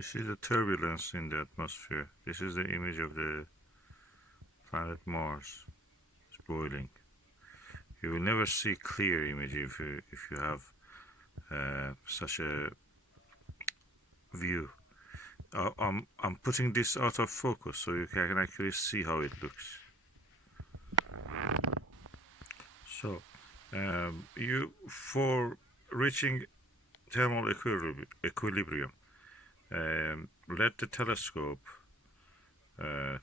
You see the turbulence in the atmosphere. This is the image of the planet Mars. It's boiling. You will never see clear image if you have such a view. I'm putting this out of focus so you can actually see how it looks. So, you for reaching thermal equilibrium, let the telescope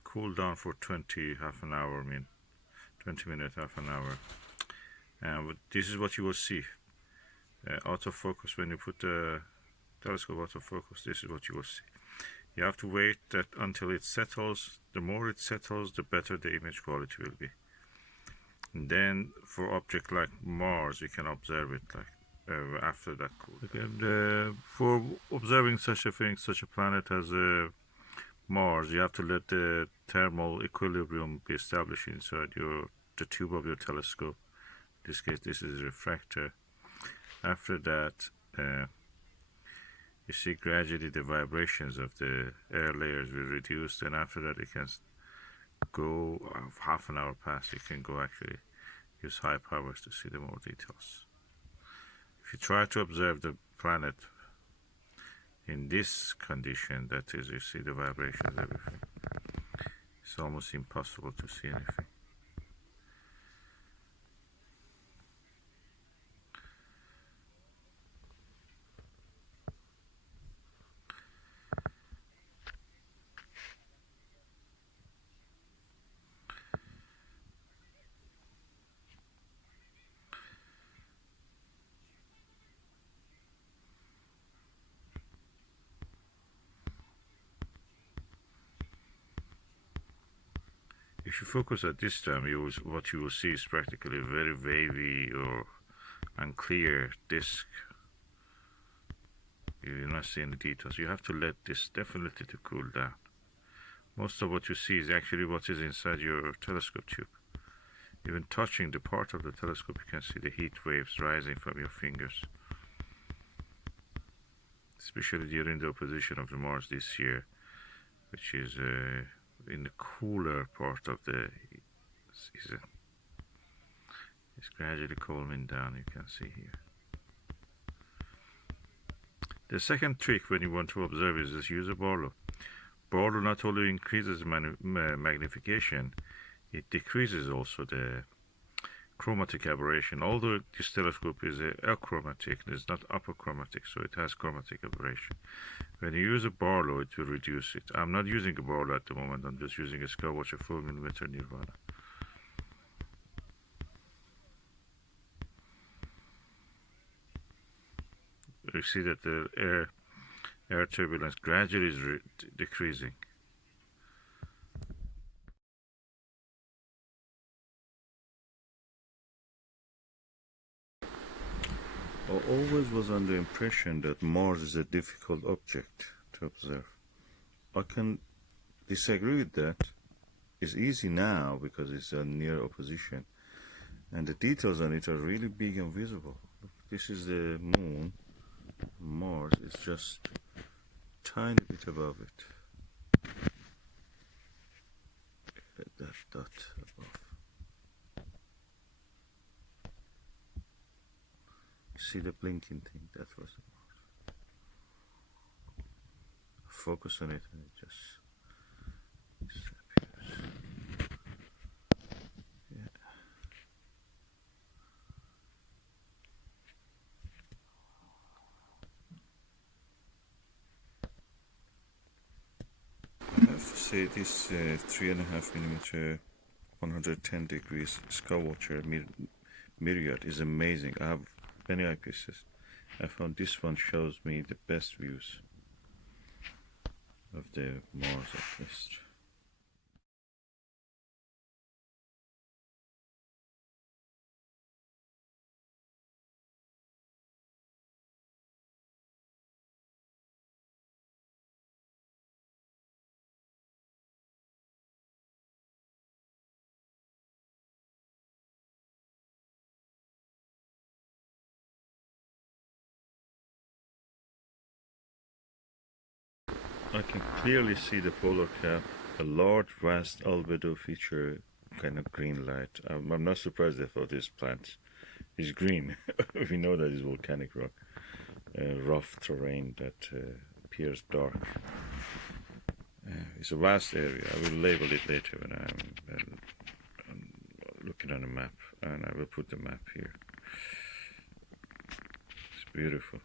cool down for 20 half an hour, 20 minutes, half an hour. And this is what you will see. Out of focus, when you put the telescope out of focus, this is what you will see. You have to wait until it settles. The more it settles, the better the image quality will be. And then for object like Mars, you can observe it like after that cool. Okay, for observing such a thing, such a planet as Mars, you have to let the thermal equilibrium be established inside the tube of your telescope. In this case, this is a refractor. After that, you see gradually the vibrations of the air layers will reduce, and after that you can go half an hour past, you can go actually use high powers to see the more details. If you try to observe the planet in this condition, that is, you see the vibrations, everything, it's almost impossible to see anything. If you focus at this time, what you will see is practically a very wavy or unclear disk. You will not see any details. You have to let this definitely to cool down. Most of what you see is actually what is inside your telescope tube. Even touching the part of the telescope, you can see the heat waves rising from your fingers. Especially during the opposition of the Mars this year, which is in the cooler part of the season. It's gradually cooling down, you can see here. The second trick when you want to observe is just use a Barlow. Barlow not only increases magnification, it decreases also the chromatic aberration. Although this telescope is achromatic, it's not apochromatic, so it has chromatic aberration. When you use a Barlow, it will reduce it. I'm not using a Barlow at the moment, I'm just using a Skywatcher 4mm Nirvana. You see that the air turbulence gradually is decreasing. I always was under the impression that Mars is a difficult object to observe. I can disagree with that. It's easy now because it's a near opposition, and the details on it are really big and visible. Look, this is the moon. Mars is just a tiny bit above it. That dot above. See the blinking thing? That was the Mars. Focus on it and it just disappears. Yeah. I have to say this 3.5mm 110 degrees Skywatcher Myriad is amazing. I have many eyepieces. I found this one shows me the best views of the Mars at least. I can clearly see the polar cap, a large, vast albedo feature, kind of green light. I'm not surprised they thought this plant is green. We know that it's volcanic rock, rough terrain that appears dark. It's a vast area. I will label it later when I'm looking on a map, and I will put the map here. It's beautiful.